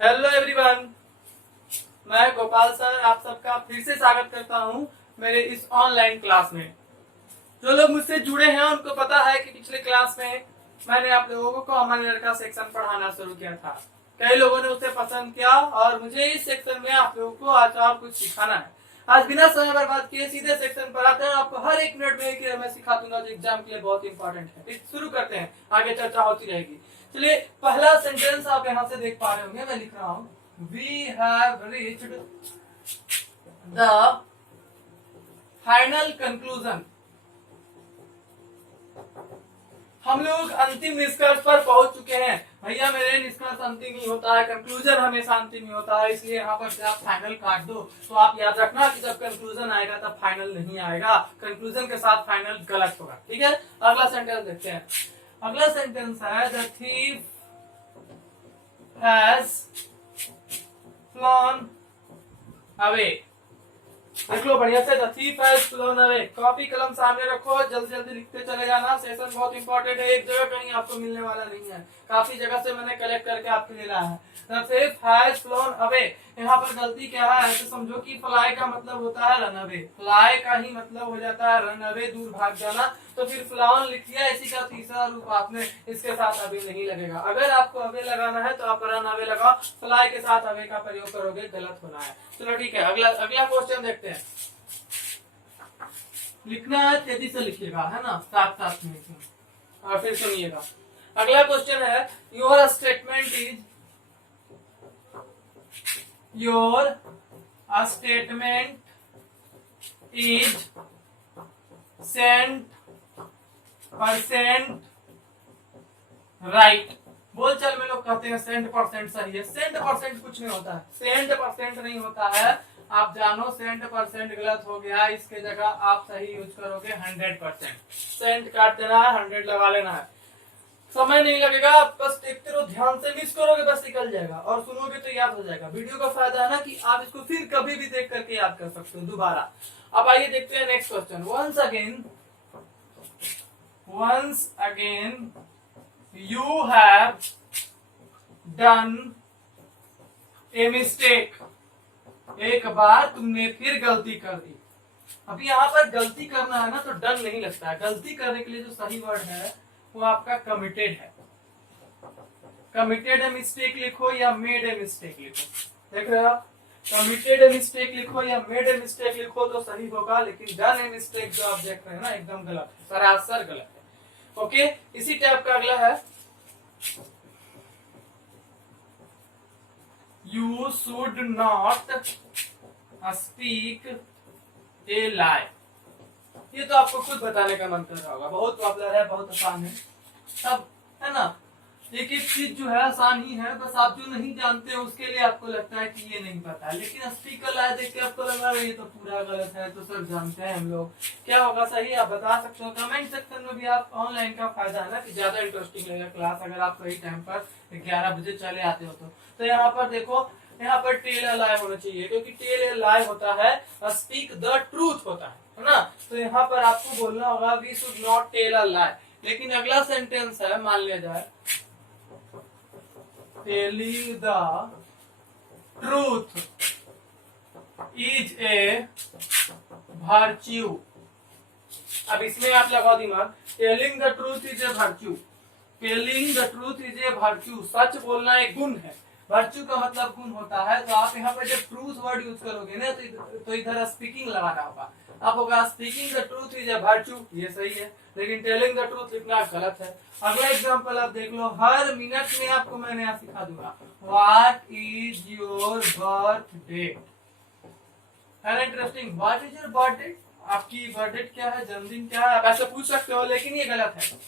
Hello everyone, मैं Gopal sir आप सबका फिर से स्वागत करता हूं मेरे इस ऑनलाइन क्लास में। जो लोग मुझसे जुड़े हैं उनको पता है कि पिछले क्लास में मैंने आप लोगों को कॉमन ईयर का सेक्शन पढ़ाना शुरू किया था। कई लोगों ने उसे पसंद किया और मुझे इस सेक्शन में आप लोगों को आज और कुछ सिखाना है। आज बिना समय बर्बाद किए सीधे सेक्शन पर आते हैं। आपको हर एक मिनट में एक मैं सिखा दूंगा जो एग्जाम के लिए बहुत इंपॉर्टेंट है। फिर शुरू करते हैं, आगे चर्चा होती रहेगी। चलिए, पहला सेंटेंस आप यहाँ से देख पा रहे होंगे, मैं लिख रहा हूँ we have reached the final conclusion. हम लोग अंतिम निष्कर्ष पर पहुंच चुके हैं। भैया मेरे निष्कर्ष अंतिम ही होता है, कंक्लूजन हमेशा अंतिम ही होता है, इसलिए यहाँ पर से आप फाइनल काट दो। तो आप याद रखना कि जब कंक्लूजन आएगा तब फाइनल नहीं आएगा, कंक्लूजन के साथ फाइनल गलत होगा। ठीक है, अगला सेंटेंस देखते हैं। अगला सेंटेंस है the thief has flown away. देख लो बढ़िया से, the thief has phloem away. Copy कलम सामने रखो, जल्दी जल्दी लिखते चले जाना। सेशन बहुत इंपॉर्टेंट है, एक जगह कहीं आपको मिलने वाला नहीं है, काफी जगह से मैंने कलेक्ट करके आपके लिए लाया है। The thief has phloem away, यहाँ पर गलती क्या है, ऐसे समझो कि फ्लाई का मतलब होता है रन अवे, फ्लाई का ही मतलब हो जाता है रन अवे, दूर भाग जाना। तो फिर फ्लॉन लिख दिया, इसी का तीसरा रूप आपने, इसके साथ अवे नहीं लगेगा। अगर आपको अवे लगाना है तो आप रन अवे लगाओ, फ्लाई के साथ अवे का प्रयोग करोगे, गलत होना है। चलो ठीक है, अगला अगला क्वेश्चन देखते हैं। लिखना है तेजी से लिखिएगा, है ना, साथ साथ में और फिर सुनिएगा। अगला क्वेश्चन है your statement is cent percent right. बोलचाल में लोग कहते हैं सेंट परसेंट सही है। सेंट परसेंट कुछ नहीं होता है, सेंट परसेंट नहीं होता है, आप जानो। सेंट परसेंट गलत हो गया, इसके जगह आप सही यूज करोगे 100%। सेंट काट देना है, 100 लगा लेना है, समय नहीं लगेगा, आप बस देखते रहो, ध्यान से मिस करोगे बस निकल जाएगा, और सुनोगे तो याद हो जाएगा। वीडियो का फायदा है ना कि आप इसको फिर कभी भी देख करके याद कर सकते हो दोबारा। अब आइए देखते हैं next question. once again you have done a mistake। एक बार तुमने फिर गलती कर दी। अभी यहाँ पर गलती करना है ना तो डन नहीं लगता है। गलती करने के लिए जो सही वर्ड है वो आपका कमिटेड है। कमिटेड ए मिस्टेक लिखो या मेड ए मिस्टेक लिखो, देख रहे हो, कमिटेड ए मिस्टेक लिखो या मेड ए मिस्टेक लिखो तो सही होगा, लेकिन डन ए मिस्टेक जो आप देख रहे हैं ना एकदम गलत है, सरासर गलत है। ओके, इसी टाइप का अगला है you should not speak a lie. ये तो आपको खुद बताने का मन कर रहा होगा, बहुत पॉपुलर है, बहुत आसान है, सब है ना। एक एक चीज जो है आसान ही है, बस आप जो नहीं जानते हो उसके लिए आपको लगता है कि ये नहीं पता है, लेकिन स्पीकर लाए देख के आपको लगा ये तो पूरा गलत है, तो सब जानते हैं हम लोग। क्या होगा सही, आप बता सकते हो कमेंट सेक्शन में भी। आप ऑनलाइन का फायदा है ना कि ज्यादा इंटरेस्टिंग लगेगा क्लास अगर आप सही टाइम पर 11 बजे चले आते हो तो यहाँ पर देखो, यहाँ पर टेल ए लाई होना चाहिए, क्योंकि टेल ए लाई होता है स्पीक द ट्रूथ होता है ना। तो यहाँ पर आपको बोलना होगा we should not tell a lie. लेकिन अगला सेंटेंस है, मान लिया जाए telling the truth is a virtue. अब इसमें आप लगाओ दिमाग, telling the truth is a virtue. Telling the truth is a virtue, सच बोलना एक गुण है। वर्च्यू का मतलब गुण होता है, तो आप यहाँ पर जब ट्रूथ वर्ड यूज करोगे ना तो इधर स्पीकिंग लगाना होगा। अब होगा speaking the truth is a virtue, ये सही है, लेकिन टेलिंग द ट्रूथ लिखना गलत है। अगला एग्जांपल आप देख लो, हर मिनट में आपको मैं नया सिखा दूंगा। What is your birth date, है ना interesting. What is your birth date, आपकी बर्थ डेट क्या है, जन्मदिन क्या है, आप ऐसे पूछ सकते हो, लेकिन ये गलत है।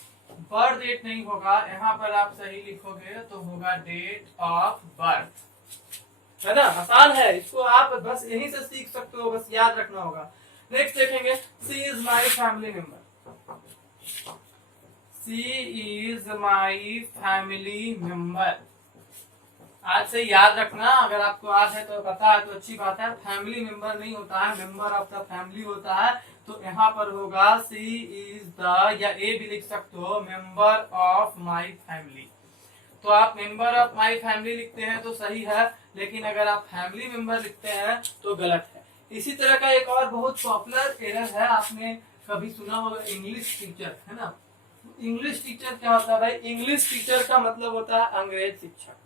बर्थ डेट नहीं होगा, यहाँ पर आप सही लिखोगे तो होगा डेट ऑफ बर्थ, है ना, आसान है, इसको आप बस यहीं से सीख सकते हो, बस याद रखना होगा। नेक्स्ट देखेंगे, she is my family member. She is my family member, आज से याद रखना, अगर आपको आज है तो पता है तो अच्छी बात है। फैमिली मेंबर नहीं होता है, मेंबर ऑफ द फैमिली होता है। तो यहाँ पर होगा सी इज द, या ए भी लिख सकते हो, मेंबर ऑफ माई फैमिली। तो तो आप मेंबर ऑफ माई फैमिली लिखते हैं तो सही है, लेकिन अगर आप फैमिली मेंबर लिखते हैं तो गलत है। इसी तरह का एक और बहुत पॉपुलर एरर है, आपने कभी सुना होगा, इंग्लिश टीचर, है ना। इंग्लिश टीचर क्या होता है भाई? इंग्लिश टीचर का मतलब होता है अंग्रेज शिक्षक।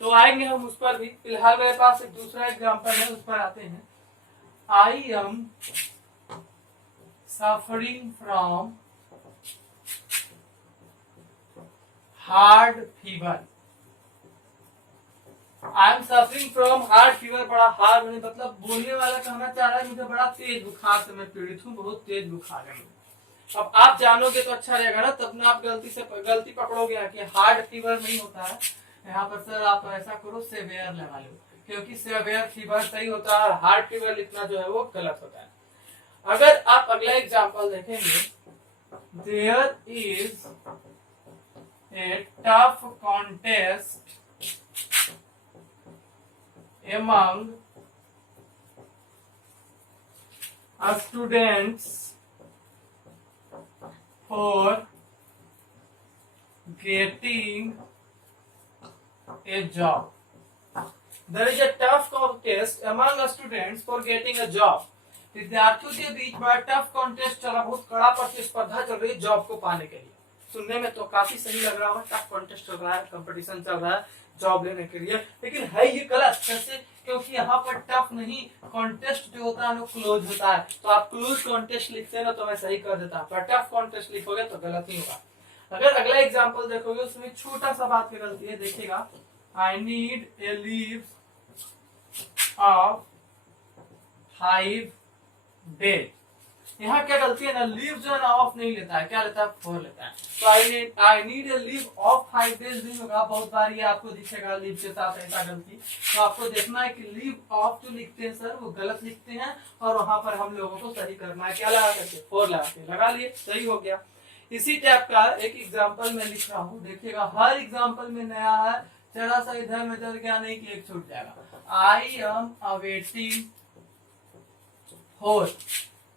तो आएंगे हम उस पर भी। फिलहाल मेरे पास एक दूसरा एग्जांपल है, उस पर आते हैं। I am suffering from hard fever. I am suffering from hard fever, बड़ा हार्ड मतलब बोलने वाला कहना चाह रहा है मुझे बड़ा तेज बुखार से मैं पीड़ित हूँ, बहुत तेज बुखार है मुझे। अब आप जानोगे तो अच्छा रहेगा ना, तब ना आप गलती पकड़ोगे कि हार्ड फीवर नहीं होता है। यहाँ पर सर आप ऐसा करो सेवियर लगा लो, क्योंकि सेवियर फीवर सही होता है, हार्ड फीवर लिखना जो है वो गलत होता है। अगर आप अगला एग्जांपल देखेंगे, there is a tough contest among students for getting a job. There is a tough contest among students for getting a job. विद्यार्थियों के बीच बड़ा टफ कॉन्टेस्ट चला, बहुत कड़ा प्रतिस्पर्धा चल रही है जॉब को पाने के लिए। सुनने में तो काफी सही लग रहा है, टफ कॉन्टेस्ट चल रहा है, कंपटीशन चल रहा है जॉब लेने के लिए, लेकिन है ये गलत। कैसे? क्योंकि यहाँ पर टफ नहीं, कॉन्टेस्ट जो होता है वो क्लोज होता है। तो आप क्लोज कॉन्टेस्ट लिखते हैं ना तो मैं सही कर देता, पर टफ कॉन्टेस्ट लिखोगे तो गलत ही होगा। अगर अगला एग्जांपल देखोगे उसमें छोटा सा बात की गलती है, देखिएगा, I need a leave of 5 days। यहाँ क्या गलती है ना, लीव जो है ना ऑफ नहीं लेता है, क्या लेता है? 4 लेता है। तो I need a leave of 5 days नहीं होगा, बहुत बार ये आपको दिखेगा लीव के साथ ऐसा गलती। तो आपको देखना है कि लीव ऑफ जो लिखते हैं सर वो गलत लिखते हैं, और वहां पर हम लोगों को सही करना है, क्या लगा करके? 4 लगा के, लगा लिए, सही हो गया। इसी टाइप का एक एग्जाम्पल मैं लिख रहा हूँ, देखिएगा हर एग्जाम्पल में नया है, जरा सा इधर में इधर क्या नहीं कि एक छूट जाएगा। आई एम अवेटिंग फॉर,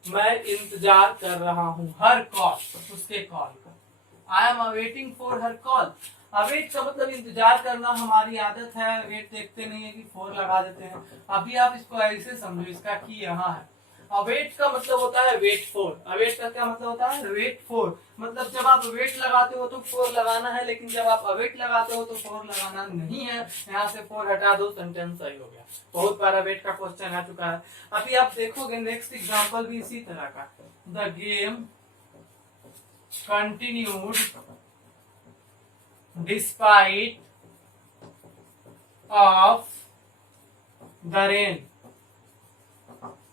मैं इंतजार कर रहा हूँ, हर कॉल, उसके कॉल का। I am awaiting for her call. Await का मतलब इंतजार करना, हमारी आदत है, वेट देखते नहीं है कि 4 लगा देते हैं। अभी आप इसको ऐसे समझो, इसका की यहाँ है। अवेट का मतलब होता है वेट फॉर। अवेट का क्या मतलब होता है? Wait for. मतलब जब आप वेट लगाते हो तो 4 लगाना है, लेकिन जब आप अवेट लगाते हो तो 4 लगाना नहीं है। यहाँ से 4 हटा दो, सेंटेंस सही हो गया। बहुत बार अवेट का क्वेश्चन आ चुका है। अभी आप देखोगे नेक्स्ट एग्जांपल भी इसी तरह का। The game continued despite of the rain.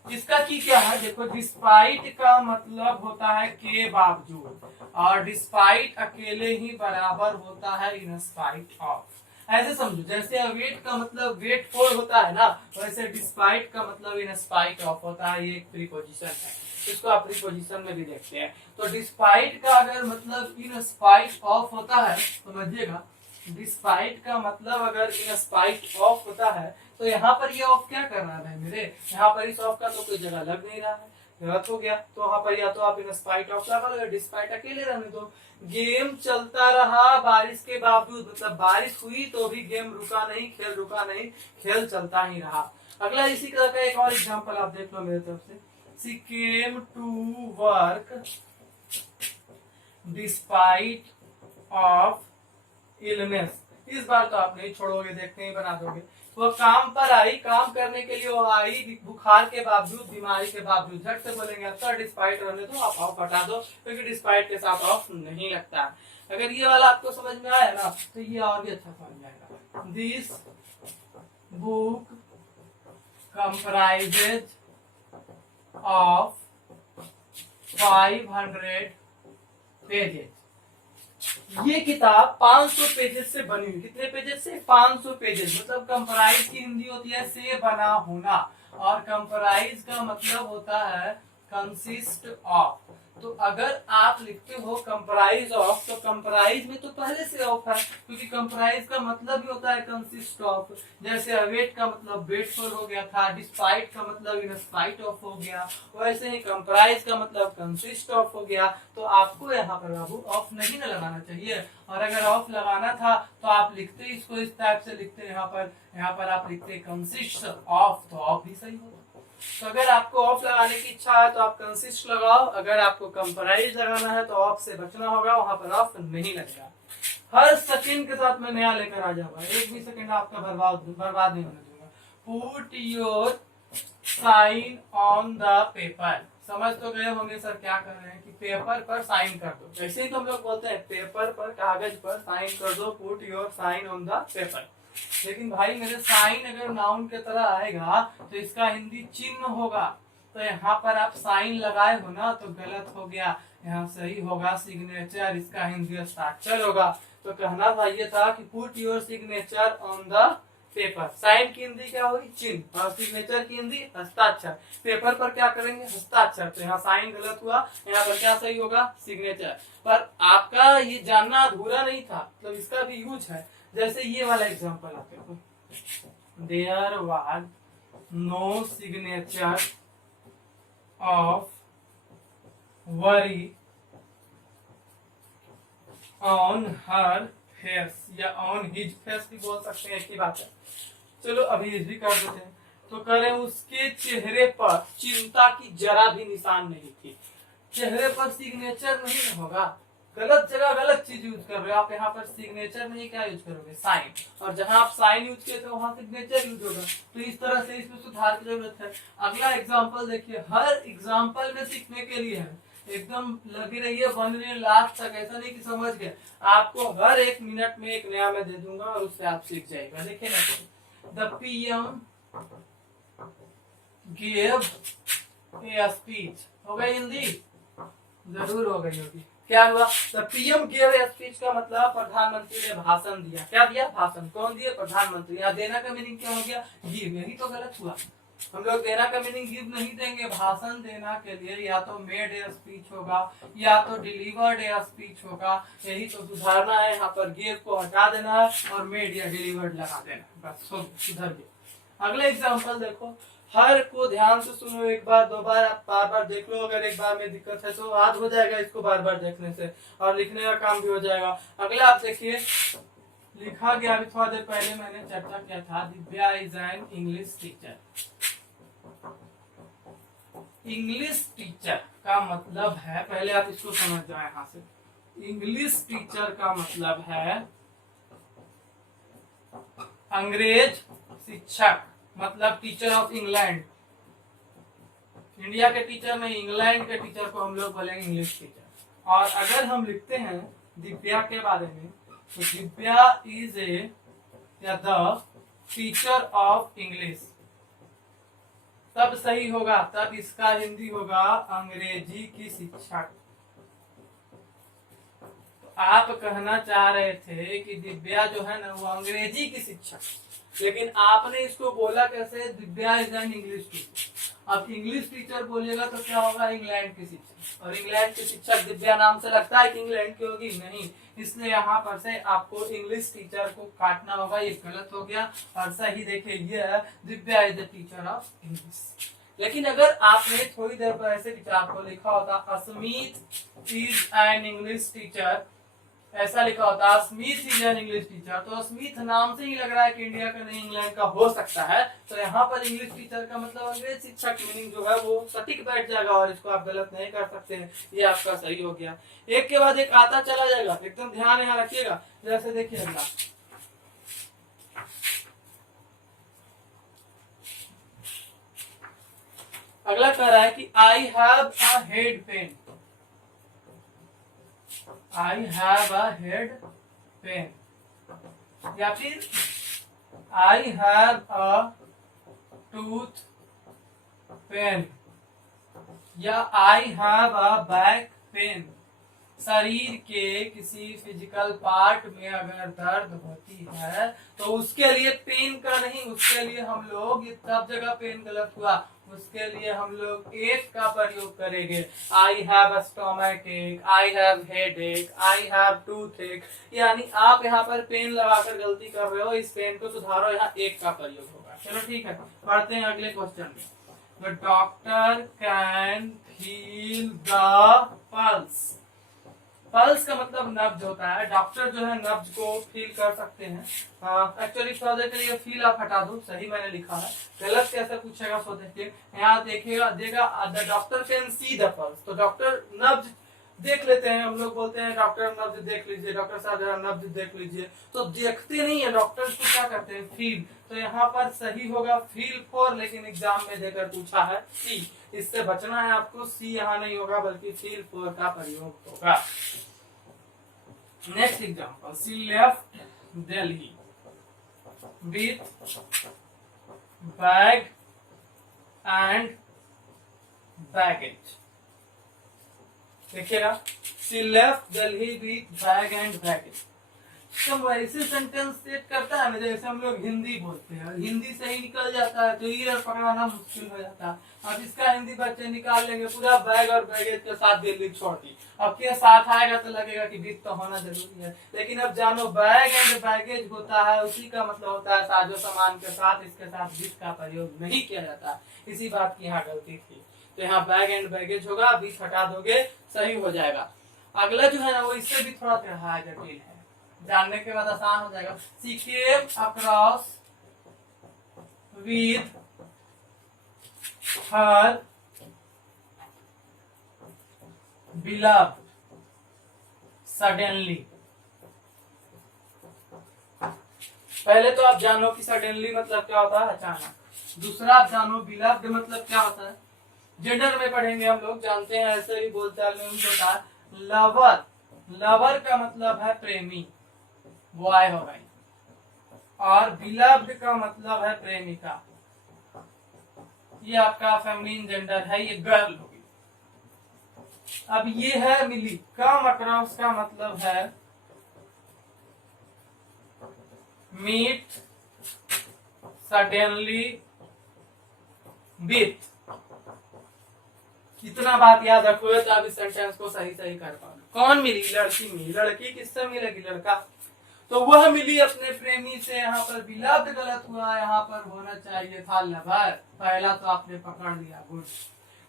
इसका की क्या है? देखो, डिस्पाइट का मतलब होता है के बावजूद, और डिस्पाइट अकेले ही बराबर होता है इन स्पाइट ऑफ। ऐसे समझो, जैसे वेट का मतलब वेट फॉर होता है ना, वैसे डिस्पाइट का मतलब इन स्पाइट ऑफ होता है। ये एक प्रीपोजिशन है, इसको आप प्रीपोजिशन में भी देखते हैं। तो डिस्पाइट का अगर मतलब इन स्पाइट ऑफ होता है, समझिएगा, डिस्पाइट का मतलब अगर इन स्पाइट ऑफ होता है तो यहाँ पर ये ऑफ क्या कर रहा है मेरे? यहाँ पर इस ऑफ का तो कोई जगह लग नहीं रहा है, गलत हो गया। तो वहां पर या तो आप इन स्पाइट ऑफ लगा लो, डिस्पाइट अकेले रहने दो। गेम चलता रहा बारिश के बावजूद, मतलब बारिश हुई तो भी गेम रुका नहीं, खेल रुका नहीं, खेल चलता ही रहा। अगला इसी तरह का एक और एग्जांपल आप देख लो मेरे तरफ से। She came to work despite of illness. इस बार तो आप नहीं छोड़ोगे, देखते ही बना दोगे। वो काम पर आई, काम करने के लिए वो आई बुखार के बावजूद, बीमारी के बावजूद। झट से बोलेंगे आप सर डिस्पाइट रहने दो, आप ऑफ हटा दो, क्योंकि डिस्पाइट के साथ ऑफ नहीं लगता। अगर ये वाला आपको समझ में आया ना तो ये और भी अच्छा समझ में आएगा। This book comprises of 500 pages. ये किताब 500 पेजेस से बनी हुई। कितने पेजेस से? 500 पेजेस। मतलब कंप्राइज की हिंदी होती है से बना होना, और कंप्राइज का मतलब होता है कंसिस्ट ऑफ। तो अगर आप लिखते हो कंप्राइज ऑफ, तो कंप्राइज में तो पहले से ऑफ है, क्योंकि कंप्राइज का मतलब ही होता है कंसिस्ट ऑफ। जैसे अवेट का मतलब वेट फॉर हो गया था, डिस्पाइट का मतलब इन स्पाइट ऑफ हो गया, वैसे ही कंप्राइज का मतलब कंसिस्ट ऑफ हो गया। तो आपको यहाँ पर बाबू ऑफ नहीं ना लगाना चाहिए, और अगर ऑफ लगाना था तो आप लिखते इसको इस टाइप से लिखते, यहाँ पर आप लिखते कंसिस्ट ऑफ, तो ऑफ भी सही होगा। तो अगर आपको ऑफ लगाने की इच्छा है तो आप कंसिस्ट लगाओ, अगर आपको कंप्राइज लगाना है तो ऑफ से बचना होगा, वहां पर ऑफ नहीं लगेगा। हर सेकंड के साथ मैं नया लेकर आ जाऊंगा, एक भी सेकंड आपका बर्बाद नहीं होने दूंगा। Put your sign on the paper. समझ तो गए होंगे सर क्या कर रहे हैं कि पेपर पर साइन कर दो, वैसे ही तो हम लोग बोलते हैं पेपर पर, कागज पर साइन कर दो, put your sign on the paper. लेकिन भाई मेरे साइन अगर नाउन के तरह आएगा तो इसका हिंदी चिन्ह होगा, तो यहाँ पर आप साइन लगाए हो ना तो गलत हो गया, यहाँ सही होगा सिग्नेचर, इसका हिंदी हस्ताक्षर होगा। तो कहना था ये था कि put your signature on the paper. Sign की हिंदी क्या हुई? चिन्ह, और सिग्नेचर की हिंदी हस्ताक्षर। पेपर पर क्या करेंगे? हस्ताक्षर। तो यहाँ साइन गलत हुआ, यहाँ पर क्या सही होगा? सिग्नेचर। पर आपका ये जानना अधूरा नहीं था, मतलब इसका भी यूज है। जैसे ये वाला एग्जांपल आते हो, there was no signature of worry on her face, या ऑन हिज फेस भी बोल सकते हैं, एक ही बात है। चलो अभी इस भी कर देते हैं। तो करें उसके चेहरे पर चिंता की जरा भी निशान नहीं थी। चेहरे पर सिग्नेचर नहीं होगा, गलत जगह गलत चीज यूज कर रहे हो आप। यहाँ पर सिग्नेचर नहीं, क्या यूज करोगे? साइन। और जहां आप साइन यूज किए थे वहां सिग्नेचर यूज होगा। तो इस तरह से इसमें सुधार की जरूरत है। अगला एग्जांपल देखिए, हर एग्जांपल में सीखने के लिए है, एकदम लगी रहिए बनने लास्ट तक, ऐसा नहीं कि समझ गए। आपको हर एक मिनट में एक नया मैं दे दूंगा और उससे आप सीख जाएगा। देखिए ना, the PM give a speech, हो गई हिंदी? जरूर हो गई होगी। क्या हुआ? The PM give a speech का मतलब प्रधानमंत्री ने भाषण दिया। क्या दिया? भाषण। कौन दिया? प्रधानमंत्री। यहाँ देना का मीनिंग क्या हो गया? गिव। यही तो गलत हुआ। हम लोग देना का मीनिंग गिव नहीं देंगे। भाषण देना के लिए या तो मेड ए स्पीच होगा या तो डिलीवर्ड ए स्पीच होगा। यही तो सुधारना है। यहाँ पर गिव को हटा देना है और मेड या डिलीवर्ड लगा देना, बस सुधर गया। अगले एग्जाम्पल देखो, हर को ध्यान से सुनो, एक बार दो बार आप बार बार देख लो। अगर एक बार में दिक्कत है तो याद हो जाएगा इसको बार बार देखने से, और लिखने का काम भी हो जाएगा। अगला आप देखिए, लिखा गया अभी थोड़ा देर पहले मैंने चर्चा किया था, Divya is an English teacher. English teacher का मतलब है, पहले आप इसको समझ जाओ यहाँ से। इंग्लिश टीचर का मतलब है अंग्रेज शिक्षक, मतलब टीचर ऑफ इंग्लैंड। इंडिया के टीचर नहीं, इंग्लैंड के टीचर को हम लोग बोलेंगे इंग्लिश टीचर। और अगर हम लिखते हैं दिव्या के बारे में, तो दिव्या इज ए या द टीचर ऑफ इंग्लिश, तब सही होगा, तब इसका हिंदी होगा अंग्रेजी की शिक्षक। तो आप कहना चाह रहे थे कि दिव्या जो है ना वो अंग्रेजी की शिक्षक, लेकिन आपने इसको बोला कैसे? Divya is an English teacher. अब इंग्लिश टीचर बोलिएगा तो क्या होगा? इंग्लैंड की शिक्षक। और इंग्लैंड की शिक्षक दिव्या नाम से लगता है कि इंग्लैंड की होगी? नहीं। इसलिए यहाँ पर से आपको इंग्लिश टीचर को काटना होगा, ये गलत हो गया। और सही देखिए, ये है Divya is the teacher of English. लेकिन अगर आपने थोड़ी देर पर ऐसे विचार को लिखा होता, Asmit is an English teacher, ऐसा लिखा होता Smith is an English teacher, तो स्मिथ नाम से ही लग रहा है कि इंडिया का नहीं इंग्लैंड का हो सकता है। तो यहाँ पर इंग्लिश टीचर का मतलब अंग्रेज शिक्षक, मीनिंग जो है वो सटीक बैठ जाएगा और इसको आप गलत नहीं कर सकते हैं। ये आपका सही हो गया। एक के बाद एक आता चला जाएगा, एकदम ध्यान यहाँ रखिएगा। जैसे देखिए अगला, अगला कह रहा है कि I have a head pen. I have a head pain, या फिर I have a tooth pain, या I have a back pain। शरीर के किसी फिजिकल पार्ट में अगर दर्द होती है तो उसके लिए पेन का नहीं, उसके लिए हम लोग ये सब जगह पेन गलत हुआ, उसके लिए हम लोग एक का प्रयोग करेंगे। आई हैव स्टोमक एक, आई हैव हेड एक, आई हैव टूथ एक। यानी आप यहाँ पर पेन लगाकर गलती कर रहे हो, इस पेन को सुधारो, यहाँ एक का प्रयोग होगा। चलो ठीक है, पढ़ते हैं अगले क्वेश्चन में। The doctor can feel the pulse. Pulse का मतलब नब्ज होता है, डॉक्टर जो है नब्ज को फील कर सकते हैं। एक्चुअली थोड़ा देर के लिए फील आप हटा दो, सही मैंने लिखा है, गलत कैसे पूछेगा सो देखिए। यहाँ देखिएगा देगा the doctor can see the pulse, तो डॉक्टर नब्ज देख लेते हैं। हम लोग बोलते हैं डॉक्टर नब्ज देख लीजिए, डॉक्टर साहब जरा नब्ज देख लीजिए, तो देखते नहीं है डॉक्टर को, क्या करते हैं फील। तो यहाँ पर सही होगा फील फॉर, लेकिन एग्जाम में देकर पूछा है सी, इससे बचना है आपको। सी यहाँ नहीं होगा बल्कि फील फॉर का प्रयोग होगा। Next example, she left Delhi with bag and baggage. देखिएगा, she left Delhi with bag and baggage, तो वैसे सेंटेंस सेट करता है ना जैसे हम लोग हिंदी बोलते हैं, हिंदी से ही निकल जाता है तो ईयर पकड़ाना मुश्किल हो जाता है। अब इसका हिंदी बच्चे निकाल लेंगे, पूरा बैग और बैगेज के साथ दिल्ली छोड़ दी। अब के साथ आएगा तो लगेगा कि विथ तो होना जरूरी है, लेकिन अब जानो बैग एंड बैगेज होता है, उसी का मतलब होता है साजो सामान के साथ, इसके साथ विथ का प्रयोग नहीं किया जाता। इसी बात की यहाँ गलती थी, तो यहाँ बैग एंड बैगेज होगा, विथ हटा दोगे सही हो जाएगा। अगला जो है ना वो इससे भी थोड़ा जटिल है, जानने के बाद आसान हो जाएगा। She came across with her beloved suddenly. पहले तो आप जानो कि सडनली मतलब क्या होता है, अचानक। दूसरा आप जानो बिलव्ड मतलब क्या होता है, जेंडर में पढ़ेंगे हम लोग, जानते हैं ऐसे ही बोलचाल में होता है। लवर, लवर का मतलब है प्रेमी, बॉय हो गई, और बिलव्ड का मतलब है प्रेमिका, ये आपका फेमिनिन जेंडर है, ये गर्ल होगी। अब ये है मिली, कम अक्रॉस का मतलब है मीट सडनली विथ। इतना बात याद रखोगे तो आप इस सेंटेंस को सही सही कर पाओगे। कौन मिली, लड़की मिली, लड़की किससे मिलेगी, लड़का, तो वह मिली अपने प्रेमी से। यहाँ पर बिलव्ड गलत हुआ, यहाँ पर होना चाहिए था लवर, पहला तो आपने पकड़ लिया, गुड।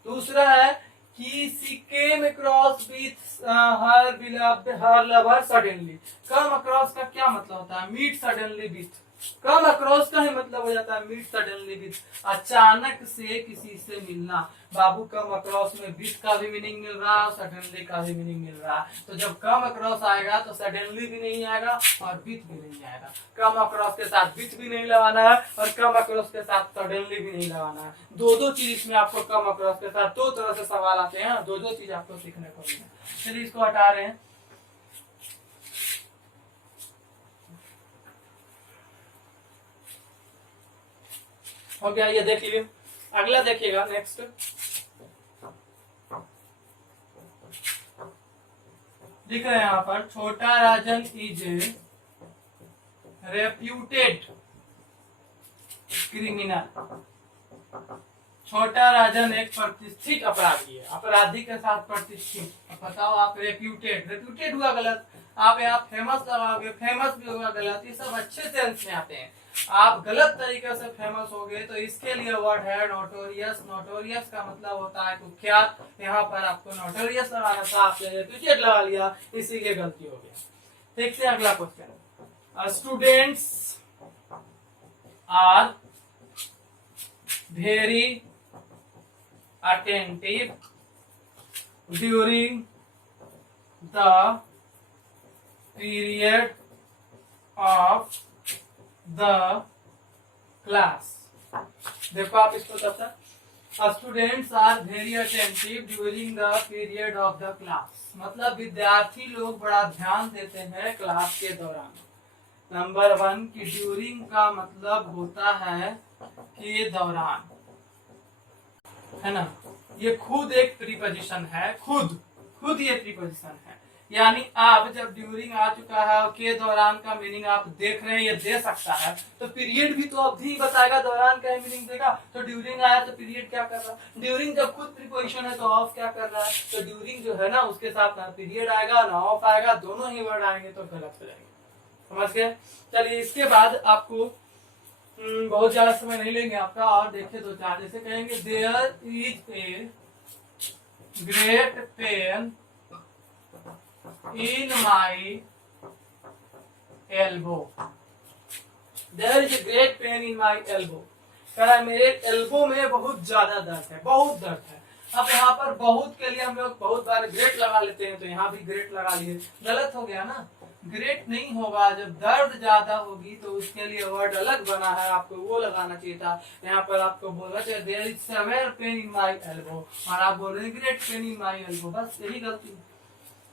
दूसरा है कि she came across with her beloved her lover suddenly. Come across का क्या मतलब होता है, meet suddenly with. Come across का ही मतलब हो जाता है मीट सडनली विथ, अचानक से किसी से मिलना। बाबू कम अक्रॉस में विथ का भी मीनिंग मिल रहा है और सडनली का भी मीनिंग मिल रहा है, तो जब कम अक्रॉस आएगा तो सडनली भी नहीं आएगा और विथ भी नहीं आएगा। कम अक्रॉस के साथ विथ भी नहीं लगाना है और कम अक्रॉस के साथ सडनली भी नहीं लगाना है। दो चीज इसमें आपको कम अक्रॉस के साथ दो तरह से सवाल आते हैं, दो चीज आपको सीखने को मिले। चलिए इसको हटा रहे हैं। हो गया, ये देख लीजिए। अगला देखिएगा, नेक्स्ट दिख रहे हैं यहाँ पर, छोटा राजन इज ए रेप्यूटेड क्रिमिनल। छोटा राजन एक प्रतिष्ठित अपराधी है, अपराधी के साथ प्रतिष्ठित। अब बताओ आप, रेप्यूटेड, रेप्यूटेड हुआ गलत, आप यहाँ फेमस लगाओगे, फेमस भी होगा गलत। ये सब अच्छे सेंस में आते हैं, आप गलत तरीके से फेमस हो गए तो इसके लिए वर्ड है नोटोरियस। नोटोरियस का मतलब होता है कुख्यात, यहाँ पर आपको नोटोरियस लगाना था, आपने रेप्यूटेड लगा लिया, इसीलिए गलती हो गया। देखते हैं अगला question. Students are very attentive during the period of the class। देखो आप इसको तब students are very attentive during the period of the class, मतलब विद्यार्थी लोग बड़ा ध्यान देते हैं क्लास के दौरान। नंबर 1 की ड्यूरिंग का मतलब होता है के दौरान, है ना, ये खुद एक प्रीपोजिशन है, खुद ये प्रीपोजिशन है। यानी आप जब ड्यूरिंग आ चुका है के दौरान का मीनिंग आप देख रहे हैं ये दे सकता है, तो पीरियड भी तो अवधि बताएगा, दौरान का मीनिंग देगा। तो ड्यूरिंग आया तो पीरियड क्या कर रहा है, ड्यूरिंग जब खुद प्रीपोजिशन है तो ऑफ क्या कर रहा है, तो ड्यूरिंग जो है ना उसके साथ ना पीरियड आएगा ना ऑफ आएगा, दोनों ही वर्ड आएंगे तो गलत हो जाएंगे। समझ गए। चलिए इसके बाद आपको बहुत ज्यादा समय नहीं लेंगे आपका, और देखिए दो चार, जैसे कहेंगे there is a great pain in my elbow. There is a great pain in my elbow, कह रहा है मेरे एल्बो में बहुत ज्यादा दर्द है, बहुत दर्द है। अब यहाँ पर बहुत के लिए हम लोग बहुत बार ग्रेट लगा लेते हैं, तो यहाँ भी ग्रेट लगा लिए, गलत हो गया ना। ग्रेट नहीं होगा, जब दर्द ज्यादा होगी तो उसके लिए वर्ड अलग बना है, आपको वो लगाना चाहिए था। यहाँ पर आपको बोलना चाहिए there is severe pain in my elbow, और आप बोल रहे हैं great pain in my elbow, बस यही गलती।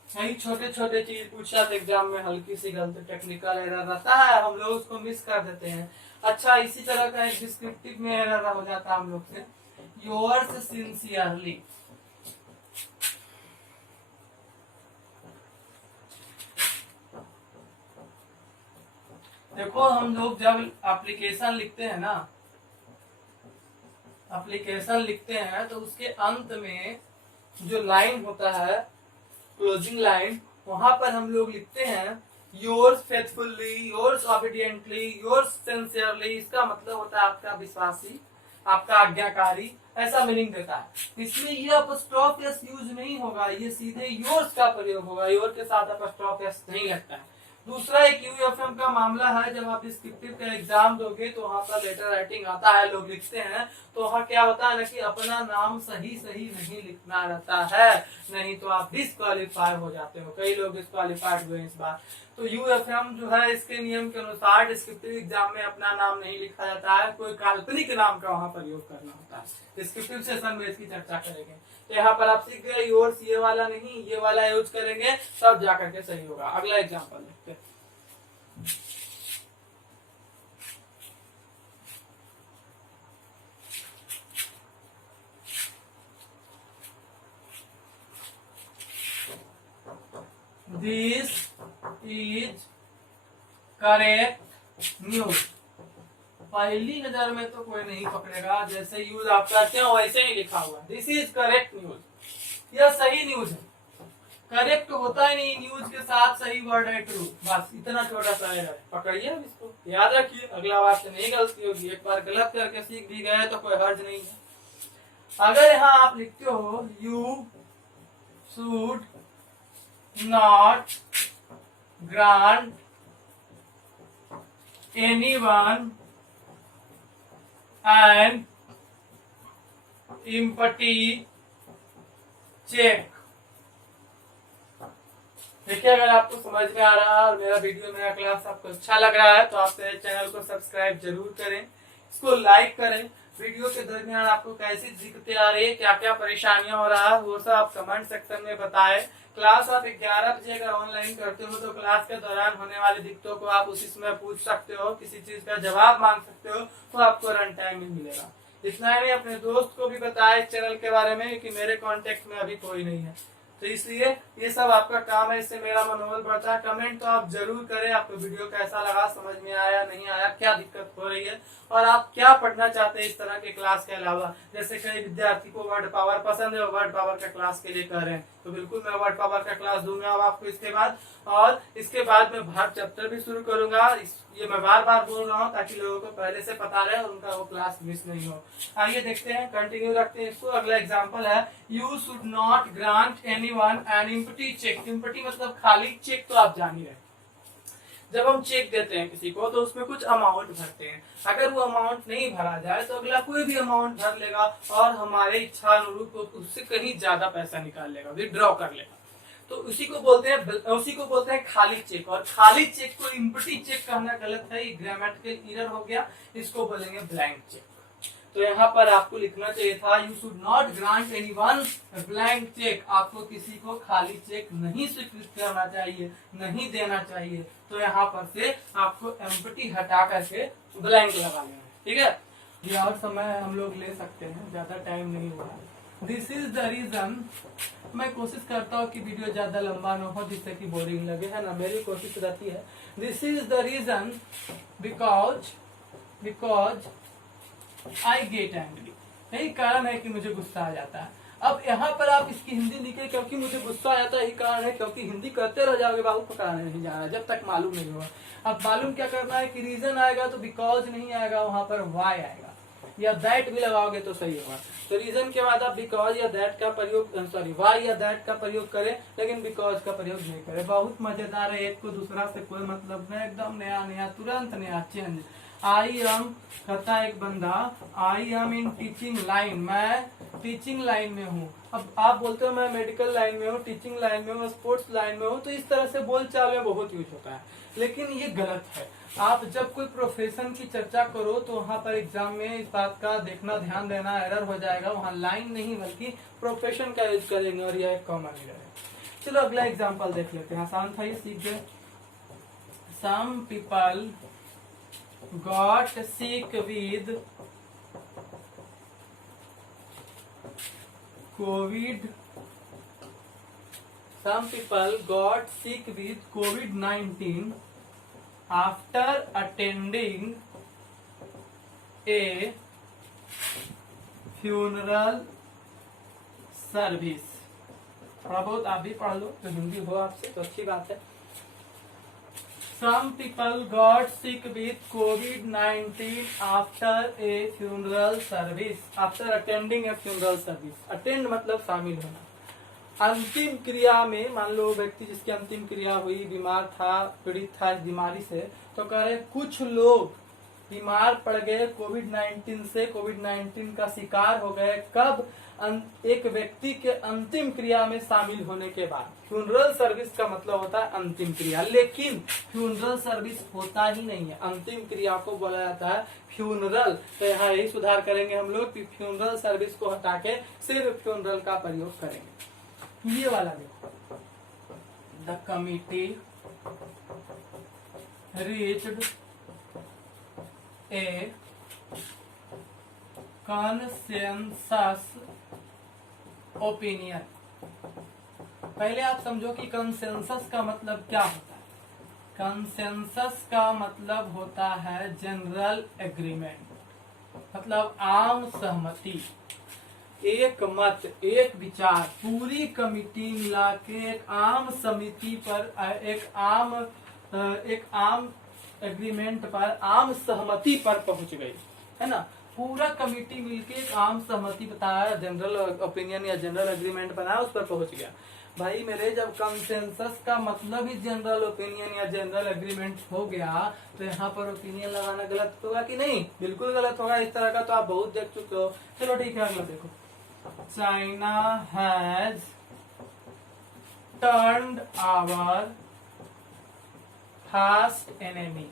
यही छोटे छोटे चीज पूछा था एग्जाम में, हल्की सी गलती टेक्निकल एरर रहता है, हम लोग उसको मिस कर देते हैं। अच्छा इसी तरह का एक डिस्क्रिप्टिव में एरर हो जाता है हम लोग से, योर्स सिंसियरली। देखो हम लोग जब एप्लीकेशन लिखते हैं ना, एप्लीकेशन लिखते हैं तो उसके अंत में जो लाइन होता है क्लोजिंग लाइन, वहां पर हम लोग लिखते हैं yours faithfully, yours obediently, yours sincerely. इसका मतलब होता है आपका विश्वासी, आपका आज्ञाकारी, ऐसा मीनिंग देता है। इसमें ये अपस्ट्रॉफ एस यूज नहीं होगा, ये सीधे योर्स का प्रयोग होगा, योर के साथ अपस्ट्रॉफ एस नहीं लगता है। दूसरा एक यूएफएम का मामला है, जब आप डिस्क्रिप्टिव का एग्जाम दोगे तो वहां पर लेटर राइटिंग आता है, लोग लिखते हैं, तो वहाँ क्या होता है ना कि अपना नाम सही सही नहीं लिखना रहता है, नहीं तो आप डिस्क्वालीफाई हो जाते हो। कई लोग डिस्क्वालीफाइड हुए इस बार। तो यूएफएम जो है इसके नियम के अनुसार डिस्क्रिप्टिव एग्जाम में अपना नाम नहीं लिखा जाता है, कोई काल्पनिक नाम का वहाँ प्रयोग करना होता है। डिस्क्रिप्टिव सेशन में इसकी चर्चा करेंगे। तो यहाँ पर आप सीख गए योर्स ये वाला नहीं, ये वाला यूज करेंगे तब जाकर के सही होगा। अगला एग्जाम्पल देखते हैं। This is correct news. पहली नजर में तो कोई नहीं पकड़ेगा, जैसे यूज आप करते हो वैसे ही लिखा हुआ, दिस इज करेक्ट न्यूज, यह सही न्यूज है। करेक्ट होता ही नहीं, न्यूज के साथ सही वर्ड है ट्रू, बस इतना छोटा सा है। पकड़िए अब इसको, याद रखिए, अगला बार से नहीं गलती होगी। एक बार गलत करके सीख भी गए तो कोई हर्ज नहीं है। अगर यहाँ आप लिखते हो you should not grant anyone an empty cheque. देखिए अगर आपको समझ में आ रहा है और मेरा वीडियो मेरा क्लास आपको अच्छा लग रहा है तो आप मेरे चैनल को सब्सक्राइब जरूर करें, इसको लाइक करें। वीडियो के दरमियान आपको कैसी दिक्कतें आ रही है, क्या क्या परेशानियां हो रहा है, वो सब आप कमेंट सेक्शन में बताएं। क्लास आप 11 बजे अगर ऑनलाइन करते हो तो क्लास के दौरान होने वाली दिक्कतों को आप उसी समय पूछ सकते हो, किसी चीज का जवाब मांग सकते हो, तो आपको रन टाइम में मिलेगा। इतना ही नहीं, अपने दोस्त को भी बताएं इस चैनल के बारे में कि मेरे कॉन्टेक्ट में अभी कोई नहीं है, तो इसलिए ये सब आपका काम है, इससे मेरा मनोबल बढ़ता है। कमेंट तो आप जरूर करें, आपको वीडियो कैसा लगा, समझ में आया नहीं आया, क्या दिक्कत हो रही है, और आप क्या पढ़ना चाहते हैं इस तरह के क्लास के अलावा। जैसे कई विद्यार्थी को वर्ड पावर पसंद है, वर्ड पावर का क्लास के लिए कह रहे हैं, तो बिल्कुल मैं वर्ड पावर का क्लास दूंगा अब आपको इसके बाद। और इसके बाद मैं भारत चैप्टर भी शुरू करूंगा, ये मैं बार बार बोल रहा हूँ ताकि लोगों को पहले से पता रहे और उनका वो क्लास मिस नहीं हो। आइए देखते हैं, कंटिन्यू रखते हैं इसको। अगला एग्जांपल है you should not grant anyone an empty cheque. Empty मतलब खाली, चेक तो आप जान ही रहे, जब हम चेक देते हैं किसी को तो उसमें कुछ अमाउंट भरते हैं, अगर वो अमाउंट नहीं भरा जाए तो अगला कोई भी अमाउंट भर लेगा और हमारे इच्छा अनुरूप उससे कहीं ज्यादा पैसा निकाल लेगा, विड्रॉ कर लेगा। तो उसी को बोलते हैं खाली चेक। और खाली चेक को एम्प्टी चेक कहना गलत है, ये ग्रामेटिकल एरर हो गया, इसको बोलेंगे ब्लैंक चेक। तो यहाँ पर आपको लिखना चाहिए था you should not grant anyone blank cheque, आपको किसी को खाली चेक नहीं स्वीकृत करना चाहिए, नहीं देना चाहिए। तो यहाँ पर से आपको एम्प्टी हटा करके ब्लैंक लगा लेना है, ठीक है। ये और समय हम लोग ले सकते हैं, ज्यादा टाइम नहीं हुआ है। दिस इज द रीजन, मैं कोशिश करता हूँ कि वीडियो ज्यादा लंबा न हो जिससे कि बोरिंग लगे, है ना, मेरी कोशिश रहती है। This is the reason because I get angry, यही कारण है कि मुझे गुस्सा आ जाता है। अब यहाँ पर आप इसकी हिंदी लिखे क्योंकि मुझे गुस्सा आ जाता है, यही कारण है, क्योंकि हिंदी करते रह जाओगे बाबू, पकाने नहीं जा रहा जब तक मालूम नहीं होगा। अब मालूम क्या करना है कि रीजन आएगा तो बिकॉज नहीं आएगा, वहां पर वाई आएगा, या दैट भी लगाओगे तो सही होगा। तो रीजन के बाद आप बिकॉज या दैट का प्रयोग, सॉरी वाई या दैट का प्रयोग करें, लेकिन बिकॉज का प्रयोग नहीं करें। बहुत मजेदार है, एक को दूसरा से कोई मतलब नहीं, एकदम नया नया, तुरंत नया चेंज। आई एम, कहता है एक बंदा, I am in teaching line, मैं टीचिंग लाइन में हूँ। अब आप बोलते हो मैं मेडिकल लाइन में हूँ, टीचिंग लाइन में हूँ, स्पोर्ट्स लाइन में हूँ, तो इस तरह से बोलचाल में बहुत यूज होता है, लेकिन ये गलत है। आप जब कोई प्रोफेशन की चर्चा करो तो वहाँ पर एग्जाम में इस बात का देखना, ध्यान देना, एरर हो जाएगा, वहाँ लाइन नहीं बल्कि प्रोफेशन का यूज करेंगे, और यह कॉमन ही रहेगा। चलो अगला एग्जाम्पल देख लेते हैं, आसान था ये, सीख गए। Some people got sick with COVID. Some people got sick with COVID-19 after attending a funeral service. थोड़ा बहुत आप भी पढ़ लो, तो हिंदी हो आपसे तो अच्छी बात है। Some people got sick with COVID-19 after a funeral service. After attending a funeral service. Attend मतलब शामिल होना। अंतिम क्रिया में, मान लो व्यक्ति जिसकी अंतिम क्रिया हुई बीमार था, पीड़ित था इस बीमारी से, तो कह रहे कुछ लोग बीमार पड़ गए कोविड-19 से, कोविड-19 का शिकार हो गए। कब? एक व्यक्ति के अंतिम क्रिया में शामिल होने के बाद। फ्यूनरल सर्विस का मतलब होता है अंतिम क्रिया, लेकिन फ्यूनरल सर्विस होता ही नहीं है, अंतिम क्रिया को बोला जाता है फ्यूनरल। तो यहाँ यही सुधार करेंगे हम लोग कि फ्यूनरल सर्विस को हटा के सिर्फ फ्यूनरल का प्रयोग करेंगे। ये वाला देखो, the committee reached A consensus opinion. पहले आप समझो कि कंसेंसस का मतलब क्या होता है। कंसेंसस का मतलब होता है जनरल एग्रीमेंट, मतलब आम सहमति, एक मत, एक विचार, पूरी कमिटी मिला के एक आम समिति पर, एक आम एग्रीमेंट पर, आम सहमति पर पहुंच गई, है ना। पूरा कमिटी मिलके एक आम सहमति बताया, जनरल ओपिनियन या जनरल एग्रीमेंट बनाया, उस पर पहुंच गया। भाई मेरे, जब कंसेंसस का मतलब ही जनरल ओपिनियन या जनरल एग्रीमेंट हो गया, तो यहाँ पर ओपिनियन लगाना गलत होगा कि नहीं? बिल्कुल गलत होगा। इस तरह का तो आप बहुत देख चुके हो। चलो ठीक है, अगला देखो। China has turned our fast enemy.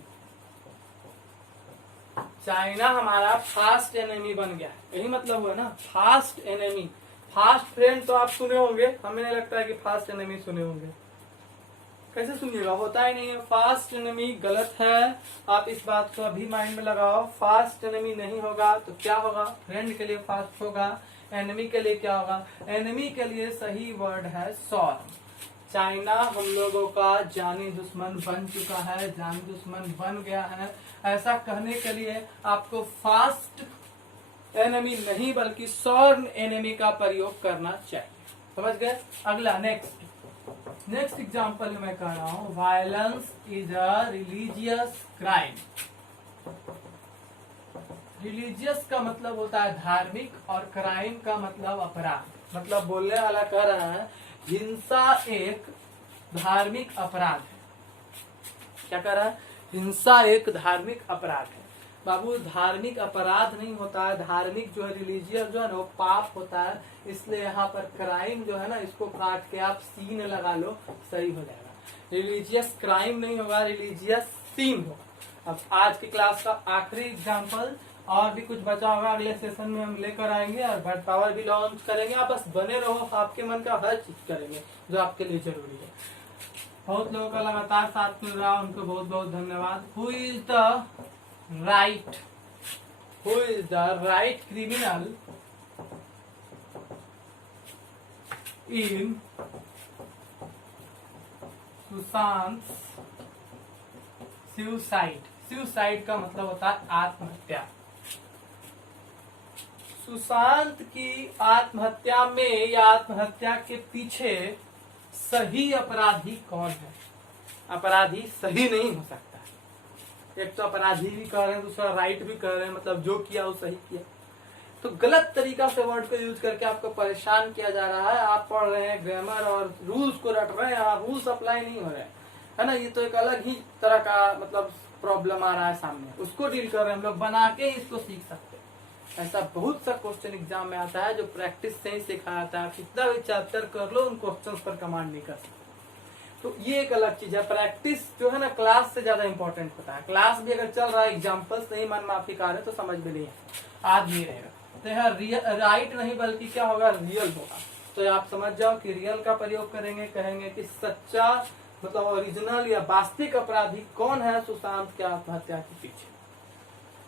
China हमारा फास्ट एनिमी बन गया, यही मतलब हुआ ना, फास्ट एनिमी। फास्ट फ्रेंड तो आप सुने होंगे, हमें नहीं लगता है कि फास्ट एनिमी सुने होंगे। कैसे सुनिएगा, होता ही नहीं है। फास्ट एनिमी गलत है, आप इस बात को अभी माइंड में लगाओ। फास्ट एनिमी नहीं होगा तो क्या होगा? फ्रेंड के लिए फास्ट होगा, एनिमी के लिए क्या होगा? एनिमी के लिए सही वर्ड है सॉर्म। चाइना हम लोगों का जानी दुश्मन बन चुका है, जानी दुश्मन बन गया है। ऐसा कहने के लिए आपको फास्ट एनिमी नहीं बल्कि सॉर्म एनिमी का प्रयोग करना चाहिए। समझ गए? अगला नेक्स्ट एग्जाम्पल मैं कह रहा हूँ, violence is a religious crime. Religious का मतलब होता है धार्मिक, और क्राइम का मतलब अपराध। मतलब बोलने वाला कह रहा है हिंसा एक धार्मिक अपराध है। क्या कह रहा है? हिंसा एक धार्मिक अपराध है। बाबू, धार्मिक अपराध नहीं होता है, धार्मिक जो है, रिलीजियस जो है ना, वो पाप होता है। इसलिए यहाँ पर क्राइम जो है ना, इसको काट के आप सीन लगा लो, सही हो जाएगा। रिलीजियस क्राइम नहीं होगा, रिलीजियस सीन होगा। अब आज की क्लास का आखिरी एग्जाम्पल, और भी कुछ बचा होगा अगले सेशन में हम लेकर आएंगे, और वर्ड पावर भी लॉन्च करेंगे। आप बस बने रहो, आपके मन का हर चीज करेंगे जो आपके लिए जरूरी है। बहुत लोगों का लगातार साथ मिल रहा है, उनको बहुत बहुत धन्यवाद। Who is the right criminal in Sushant suicide. Suicide का मतलब होता है आत्महत्या। सुशांत की आत्महत्या में या आत्महत्या के पीछे सही अपराधी कौन है? अपराधी सही नहीं हो सकता। एक तो अपराधी भी कह रहे हैं, दूसरा राइट भी कह रहे हैं, मतलब जो किया वो सही किया। तो गलत तरीका से वर्ड को यूज करके आपको परेशान किया जा रहा है। आप पढ़ रहे हैं ग्रामर और रूल्स को रट रहे हैं, रूल्स अप्लाई नहीं हो रहे हैं, है ना। ये तो एक अलग ही तरह का मतलब प्रॉब्लम आ रहा है सामने, उसको डील कर रहे हैं हम लोग, बना के इसको सीख सकते हैं। ऐसा बहुत सा क्वेश्चन एग्जाम में आता है जो प्रैक्टिस से ही सिखाया जाता है। कितना भी चैप्टर कर लो, उन क्वेश्चंस पर कमांड नहीं कर सकते। तो ये एक अलग चीज है। प्रैक्टिस जो है ना क्लास से ज्यादा इंपॉर्टेंट होता है। क्लास भी अगर चल रहा है, एग्जाम्पल्स नहीं मन माफी का रहे तो समझ में नहीं है, आज नहीं रहेगा। तो यहाँ राइट नहीं बल्कि क्या होगा, रियल होगा। तो आप समझ जाओ कि रियल का प्रयोग करेंगे, कहेंगे कि सच्चा मतलब ओरिजिनल या वास्तविक अपराधी कौन है सुशांत की आत्महत्या के पीछे।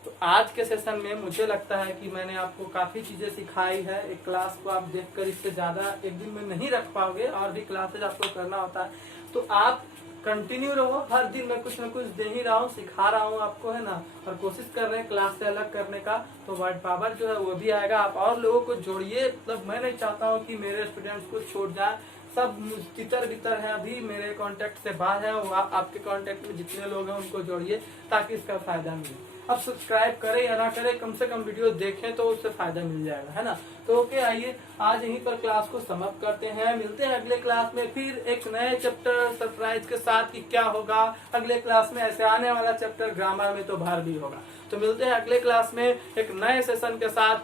तो आज के सेशन में मुझे लगता है कि मैंने आपको काफी चीजें सिखाई है। एक क्लास को आप देखकर इससे ज्यादा एक दिन में नहीं रख पाओगे, और भी क्लासेज आपको करना होता है। तो आप कंटिन्यू रहो, हर दिन मैं कुछ न कुछ दे ही रहा हूँ, सिखा रहा हूँ आपको, है ना। और कोशिश कर रहे हैं क्लास से अलग करने का, तो वर्ड पावर जो है वो भी आएगा। आप और लोगों को जोड़िए, मतलब मैं नहीं चाहता हूँ कि मेरे स्टूडेंट्स को छोड़ जाए। सब तितर बितर है, अभी मेरे कांटेक्ट से बाहर है, वो आपके कांटेक्ट में जितने लोग हैं उनको जोड़िए ताकि इसका फायदा मिले। अब सब्सक्राइब करें या ना करें, कम से कम वीडियो देखें तो उससे फायदा मिल जाएगा, है ना। तो ओके, आइए आज यहीं पर क्लास को समाप्त करते हैं। मिलते हैं अगले क्लास में फिर एक नए चैप्टर सरप्राइज के साथ कि क्या होगा अगले क्लास में। ऐसे आने वाला चैप्टर ग्रामर में तो भार भी होगा। तो मिलते हैं अगले क्लास में एक नए सेशन के साथ,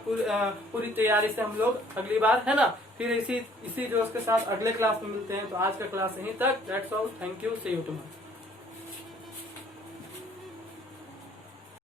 पूरी तैयारी से हम लोग अगली बार, है ना। फिर इसी जोश के साथ अगले क्लास में मिलते हैं। तो आज का क्लास यहीं तक। That's all, thank you, see you tomorrow.